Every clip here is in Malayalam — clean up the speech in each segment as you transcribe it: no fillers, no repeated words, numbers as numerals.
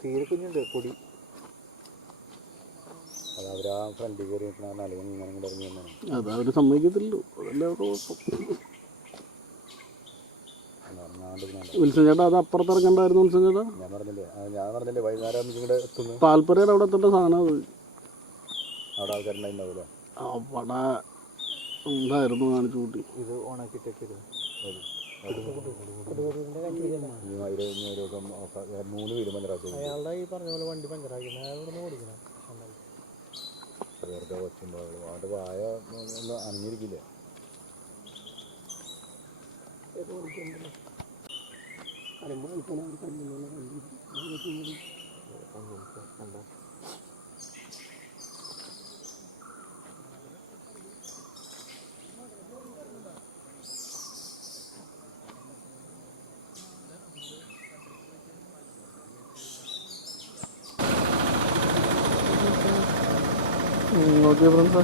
തീരെ കുഞ്ഞുണ്ട് പൊടി. അത് അവരാ ഫ്രണ്ട് കയറി അല്ലെങ്കിൽ ഇങ്ങനെ കൂടെ ഇറങ്ങി വന്നാണ്. അത് അവർ സമ്മതിക്കത്തില്ലല്ലോ. ഉത്സവം ചേട്ടാ അത് അപ്പുറത്ത് ഇറങ്ങണ്ടായിരുന്നു. ഉത്സവം ചേട്ടാ ഞാൻ പറഞ്ഞില്ലേ വൈകുന്നേരം ഇവിടെ എത്തുന്നു. പാൽപ്പരയുടെ അവിടെ എത്തേണ്ട സാധനം അത്. അവിടെ ആൾക്കാരുണ്ടായിണ്ടാവില്ല. അവിടെ ഉണ്ടായിരുന്നു കാണിച്ചു കൂട്ടി. ഇത് ഓണാക്കിട്ടേക്കരുത്. 3 വീട് പഞ്ചറാക്കി. അയാളുടെ ഈ പറഞ്ഞ പോലെ വണ്ടി പഞ്ചറാക്കി ഓടിക്കണം. വെറുതെ വെച്ചുണ്ടോ അവിടെ വായ ഒന്ന് അണിഞ്ഞിരിക്കില്ല. Okay friends.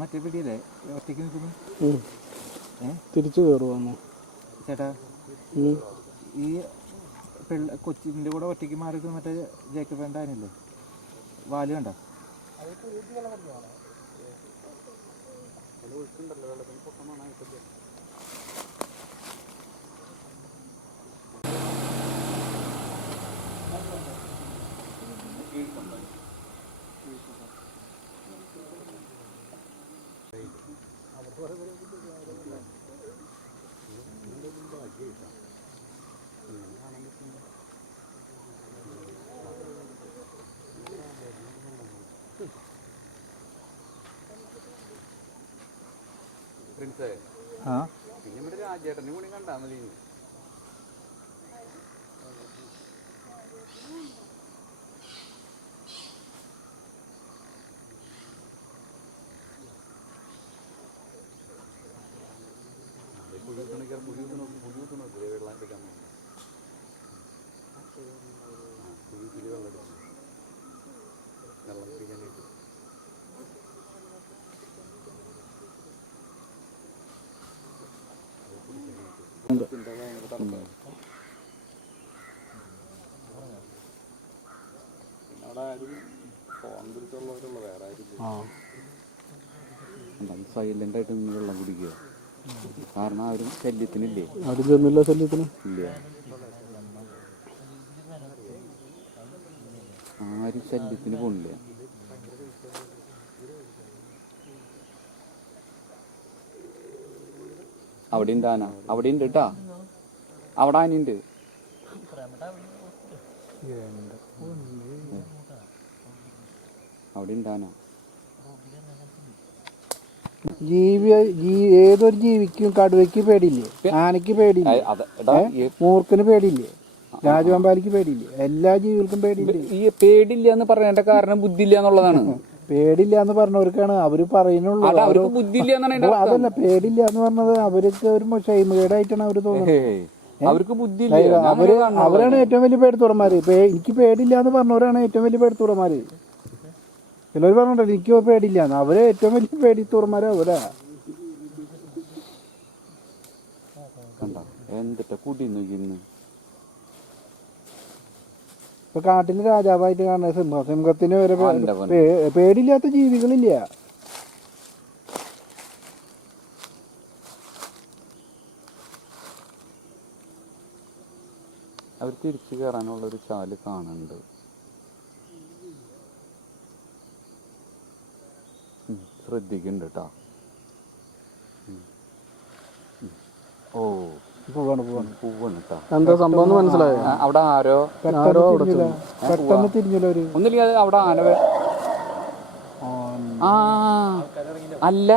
മറ്റേ പിടിയല്ലേ ഒറ്റയ്ക്ക് നിൽക്കുന്നു. തിരിച്ചു കയറുവാന്നോ ചേട്ടാ? ഈ കൊച്ചിൻ്റെ കൂടെ ഒറ്റയ്ക്ക് മാറി മറ്റേ ജേക്കബ് വേണ്ടാനില്ലേ വാല് കണ്ട? പിന്നെ ഇവിടെ രാജേട്ടനെ കൂടി കണ്ടാ മതി. വെള്ളം എടുക്കാൻ വെള്ളം പിടിക്കാനായിട്ട് സൈലന്റ് ആയിട്ട് നിന്ന് വെള്ളം കുടിക്കുക. കാരണം ആരും ശല്യത്തിനില്ലേ, ആരും ചെന്നില്ല ശല്യത്തിന് ഇല്ല, ആരും ശല്യത്തിന് പോണില്ല. അവിടെ ഉണ്ട് ആന, അവിടെ ഉണ്ട് കേട്ടാ, അവിടെ ആനയുണ്ട്. അവിടെ ഉണ്ട് ആന. ഏതൊരു ജീവിക്കും കടുവയ്ക്ക് പേടിയില്ലേ, ആനയ്ക്ക് പേടിയില്ലേ, മൂർഖന് പേടിയില്ലേ, രാജവെമ്പാലിക്ക് പേടിയില്ലേ, എല്ലാ ജീവികൾക്കും പേടിയില്ലേ. ഈ പേടില്ല എന്ന് പറയേണ്ട കാരണം ബുദ്ധിയില്ല എന്നുള്ളതാണ്. പേടില്ല എന്ന് പറഞ്ഞവർക്കാണ് അവര് പറയുന്നുള്ളൂ. അവർക്ക് ബുദ്ധിയില്ല എന്നാണ്. അതല്ല, പേടില്ല എന്ന് പറഞ്ഞത് അവർക്ക് ഒരു ഷെയ്മേടായിട്ടാണ് അവര് തോന്നുന്നത്. അവർക്ക് ബുദ്ധി അവരാണ് ഏറ്റവും വലിയ പേടിത്തുറമാര്. എനിക്ക് പേടില്ല എന്ന് പറഞ്ഞവരാണ് ഏറ്റവും വലിയ പേടിത്തുറമാര്. ചിലർ പറഞ്ഞിട്ടുണ്ടല്ലോ എനിക്ക് പേടില്ല, അവര് ഏറ്റവും വലിയ പേടിത്തുറമാര് അവരാ. എന്തിട്ടാ കൂട്ടി നോക്കിന്ന്. ഇപ്പൊ കാട്ടില് രാജാവായിട്ട് കാണുന്ന സിംഹത്തിന് വരെ പേടില്ലാത്ത ജീവികളില്ല. അവർ തിരിച്ചു കയറാനുള്ളൊരു ചാല് കാണുന്നുണ്ട്. ശ്രദ്ധിക്കുന്നുണ്ട് കേട്ടാ. ഓ പോവാണ് കേട്ടാ. എന്താ സംഭവം മനസ്സിലായോ? അവിടെ ആരോ പെട്ടെന്ന് തിരിഞ്ഞല്ലോ. ഒന്നില്ല, അവിടെ ആന അല്ല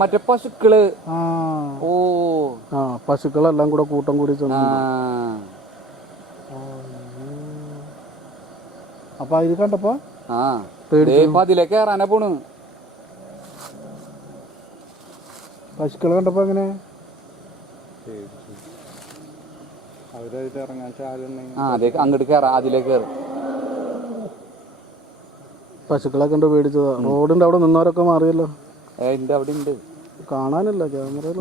മറ്റേ പശുക്കള്. ഓ പശുക്കളെല്ലാം കൂടെ കൂട്ടം കൂടി അപ്പൊ ഇത് കണ്ടപ്പോ അതിലേക്ക് കയറാനാ പോണു. പശുക്കളെ കണ്ടപ്പോ എങ്ങനെ അങ്ങോട്ട് കയറാ, അതിലേക്ക് കയറും. പശുക്കളെ കണ്ട് പേടിച്ചതാ. റോഡിന്റെ അവിടെ നിന്നവരൊക്കെ മാറിയല്ലോ. അവിടെ ഉണ്ട്, കാണാനില്ല ക്യാമറയിൽ.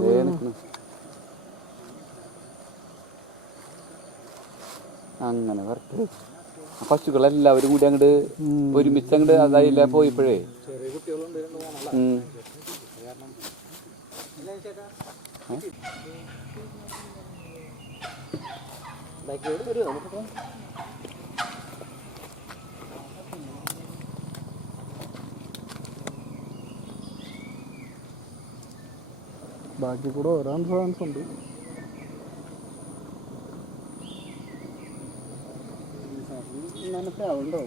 അങ്ങനെ വരട്ടെ. പശുക്കളെല്ലാവരും കൂടി അങ്ങോട്ട് ഒരുമിച്ച് അങ്ങോട്ട് അതായില്ല പോയപ്പോഴേ. ബാക്കി കൂടെ വരാൻ ചാൻസ് ഉണ്ട്. മനസ്സിലാവുണ്ടോ?